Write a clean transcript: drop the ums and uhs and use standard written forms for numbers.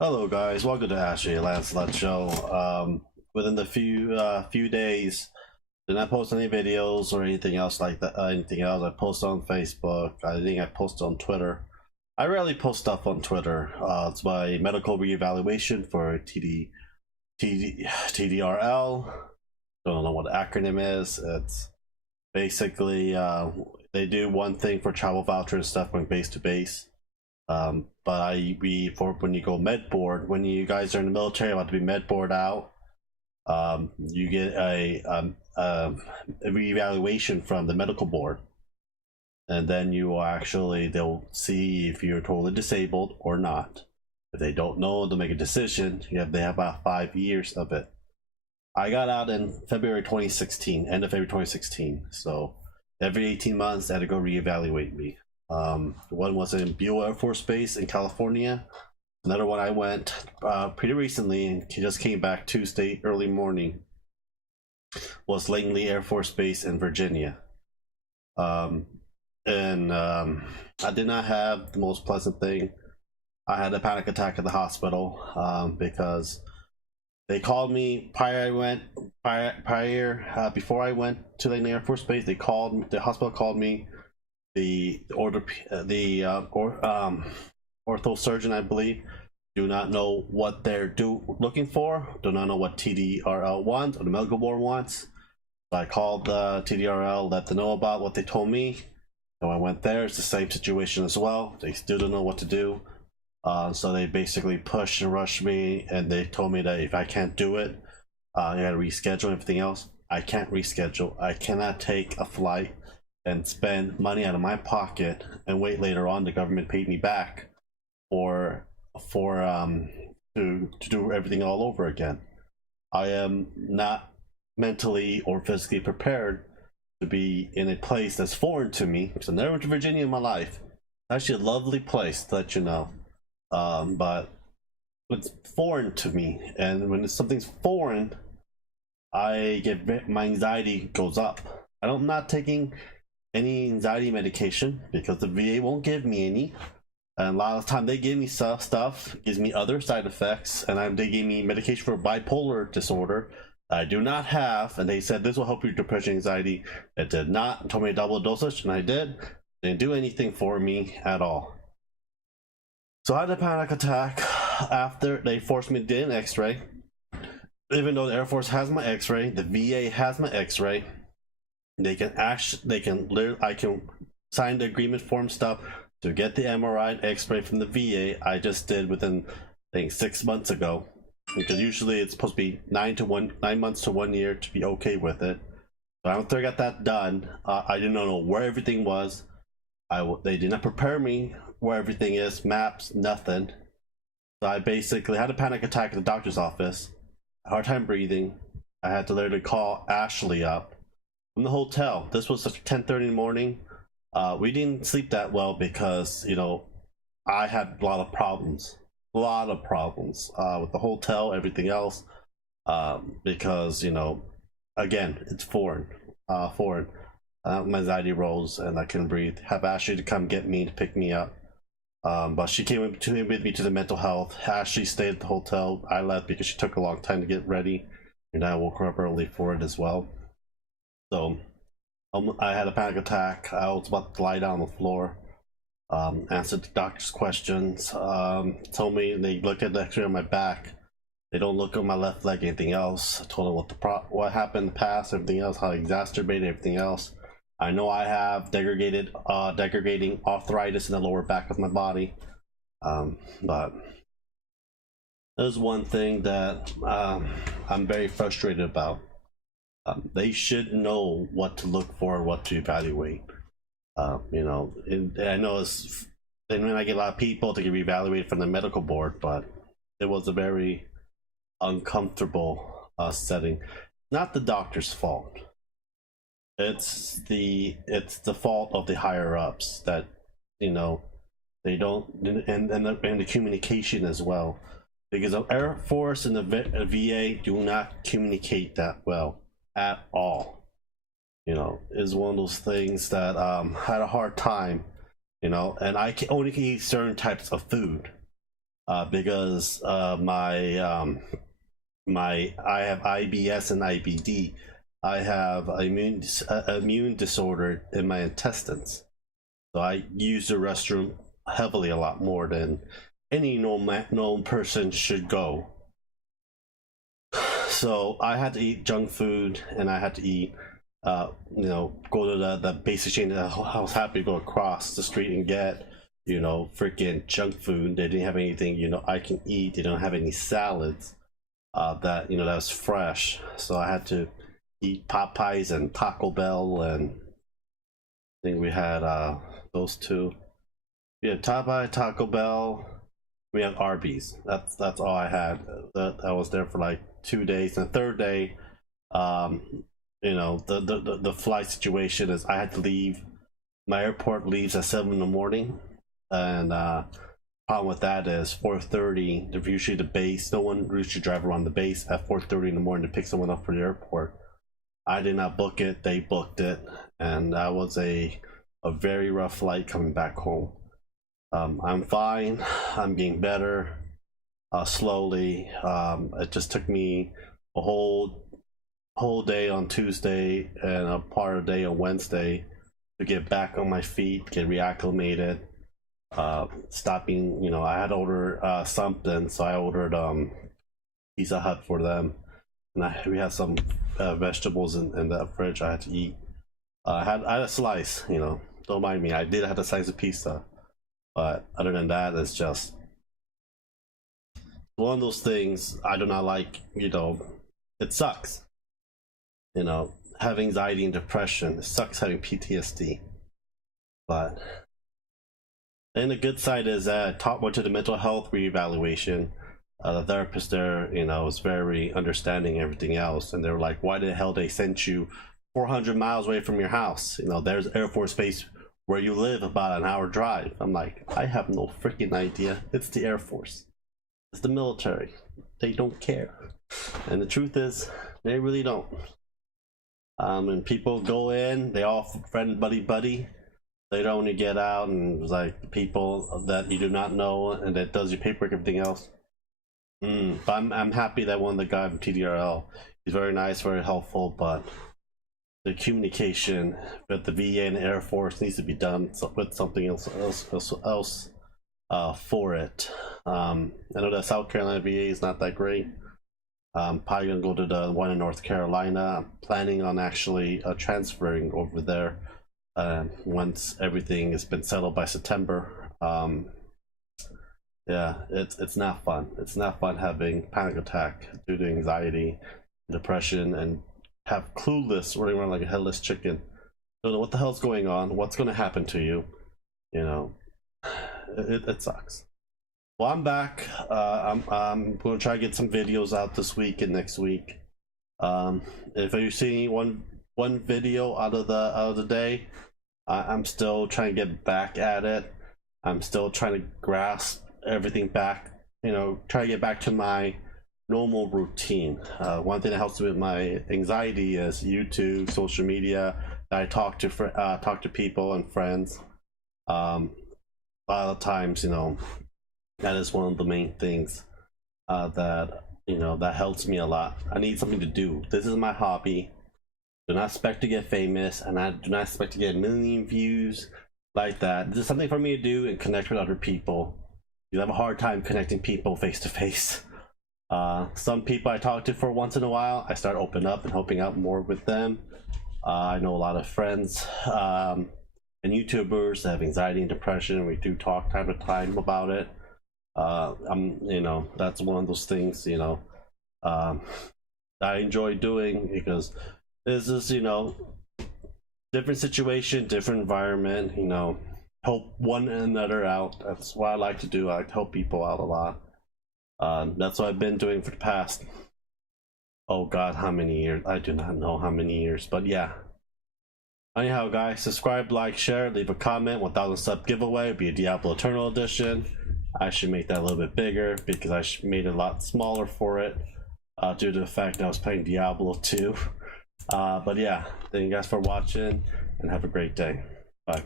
Hello guys, welcome to Ashley Lancelot Show. Within the few days, did not post any videos or anything else like that. Anything else I post on Facebook. I think I posted on Twitter. I rarely post stuff on Twitter. It's my medical reevaluation for TDRL. Don't know what the acronym is. It's basically they do one thing for travel voucher and stuff from base to base. But for when you go med board, when you guys are in the military about to be med board out, you get a reevaluation from the medical board, and then they'll see if you're totally disabled or not. If they don't know, they'll make a decision. They have about 5 years of it. I got out in February 2016, end of February 2016. So every 18 months, they had to go reevaluate me. One was in Buell Air Force Base in California. Another one I went pretty recently and just came back Tuesday early morning, was Langley Air Force Base in Virginia. I did not have the most pleasant thing. I had a panic attack at the hospital because they called me before I went to Langley Air Force Base. The hospital called me. The ortho surgeon, I believe, do not know what they're looking for. Do not know what TDRL wants or the medical board wants. So I called the TDRL, let them know about what they told me. So I went there. It's the same situation as well. They still don't know what to do. So they basically pushed and rushed me, and they told me that if I can't do it, I gotta reschedule and everything else. I can't reschedule. I cannot take a flight and spend money out of my pocket and wait later on the government paid me back to do everything all over again. I am not mentally or physically prepared to be in a place that's foreign to me, because I've never went to Virginia in my life. Actually a lovely place, to let you know, but it's foreign to me, and when something's foreign, my anxiety goes up. I'm not taking any anxiety medication because the VA won't give me any, and a lot of the time they give me stuff gives me other side effects, and they gave me medication for bipolar disorder I do not have, and they said this will help your depression, anxiety. It did not. It told me to double dosage, and I did. Didn't do anything for me at all. So I had a panic attack after they forced me to do an x-ray. Even though the Air Force has my x-ray, the VA has my x-ray, I can sign the agreement form stuff to get the MRI and x-ray from the VA. I just did within, I think, 6 months ago, because usually it's supposed to be 9 months to 1 year to be okay with it. So after I got that done, I did not know where everything was. They did not prepare me where everything is, maps, nothing. So I basically had a panic attack at the doctor's office, hard time breathing. I had to literally call Ashley up from the hotel. This was 10:30 in the morning. We didn't sleep that well because, I had a lot of problems with the hotel, everything else, because, again, it's foreign. My anxiety rose and I couldn't breathe. Have Ashley to come get me, to pick me up, but she came with me to the mental health. Ashley stayed at the hotel. I left because she took a long time to get ready, and I woke her up early for it as well. So I had a panic attack. I was about to lie down on the floor. Answered the doctor's questions. Told me they look at the x-ray on my back. They don't look at my left leg, anything else. I told them what happened in the past, everything else, how I exacerbated everything else. I know I have degrading arthritis in the lower back of my body, but there's one thing that I'm very frustrated about. They should know what to look for, what to evaluate. And I know I get a lot of people to get reevaluated from the medical board, but it was a very uncomfortable setting. Not the doctor's fault. It's the fault of the higher ups that they don't, and the communication as well, because the Air Force and the VA do not communicate that well at all. Is one of those things that had a hard time, and I can only eat certain types of food. because I have IBS and IBD. I have immune disorder in my intestines, so I use the restroom heavily a lot more than any normal person should go. So I had to eat junk food, and I had to eat, go to the basic chain. I was happy to go across the street and get, freaking junk food. They didn't have anything, I can eat. They don't have any salads that was fresh. So I had to eat Popeyes and Taco Bell, and I think we had those two. We had Popeye, Taco Bell. We had Arby's. That's all I had. I was there for like 2 days. And the third day, the flight situation is I had to leave. My airport leaves at 7 in the morning, and problem with that is 4:30. Usually the base, no one usually drive around the base at 4:30 in the morning to pick someone up for the airport. I did not book it. They booked it, and that was a very rough flight coming back home. I'm fine. I'm getting better slowly. It just took me a whole day on Tuesday and a part of the day on Wednesday to get back on my feet, get reacclimated. Stopping, I had to order something, so I ordered Pizza Hut for them, and we had some vegetables in the fridge I had to eat. I had a slice, don't mind me. I did have a slice of pizza, but other than that, it's just one of those things I do not like. It sucks. Having anxiety and depression. It sucks having PTSD. But and the good side is that I went to the mental health reevaluation. The therapist there, was very understanding and everything else, and they were like, "Why the hell they sent you 400 miles away from your house? There's Air Force Base where you live, about an hour drive." I'm like, I have no freaking idea. It's the Air Force. It's the military. They don't care. And the truth is, they really don't. And people go in, they all friend buddy. They don't want to get out, and it's like people that you do not know and that does your paperwork, everything else. But I'm happy that one of the guys from TDRL, he's very nice, very helpful, but the communication with the VA and the Air Force needs to be done with something else for it. I know that South Carolina VA is not that great. I'm probably gonna go to the one in North Carolina. I'm planning on actually transferring over there once everything has been settled by September. Yeah, it's not fun. It's not fun having panic attack due to anxiety, depression, and have clueless, running around like a headless chicken. Don't know what the hell's going on, what's going to happen to you. It sucks. Well, I'm back. I'm going to try to get some videos out this week and next week. If you see one video out of the day, I'm still trying to get back at it. I'm still trying to grasp everything back. Try to get back to my normal routine. One thing that helps with my anxiety is YouTube, social media. I talk to people and friends. A lot of times, that is one of the main things that helps me a lot. I need something to do. This is my hobby. Do not expect to get famous, and I do not expect to get 1 million views like that. This is something for me to do and connect with other people. You have a hard time connecting people face to face. Some people I talk to for once in a while, I start opening up and helping out more with them. I know a lot of friends and YouTubers that have anxiety and depression. We do talk time to time about it. That's one of those things, I enjoy doing, because this is, different situation, different environment, help one another out. That's what I like to do. I like to help people out a lot. That's what I've been doing for the past, oh god, how many years? I do not know how many years, but yeah. Anyhow, guys, subscribe, like, share, leave a comment. 1,000 sub giveaway, be a Diablo Eternal edition. I should make that a little bit bigger because I made it a lot smaller for it due to the fact that I was playing Diablo 2. But yeah, thank you guys for watching and have a great day. Bye.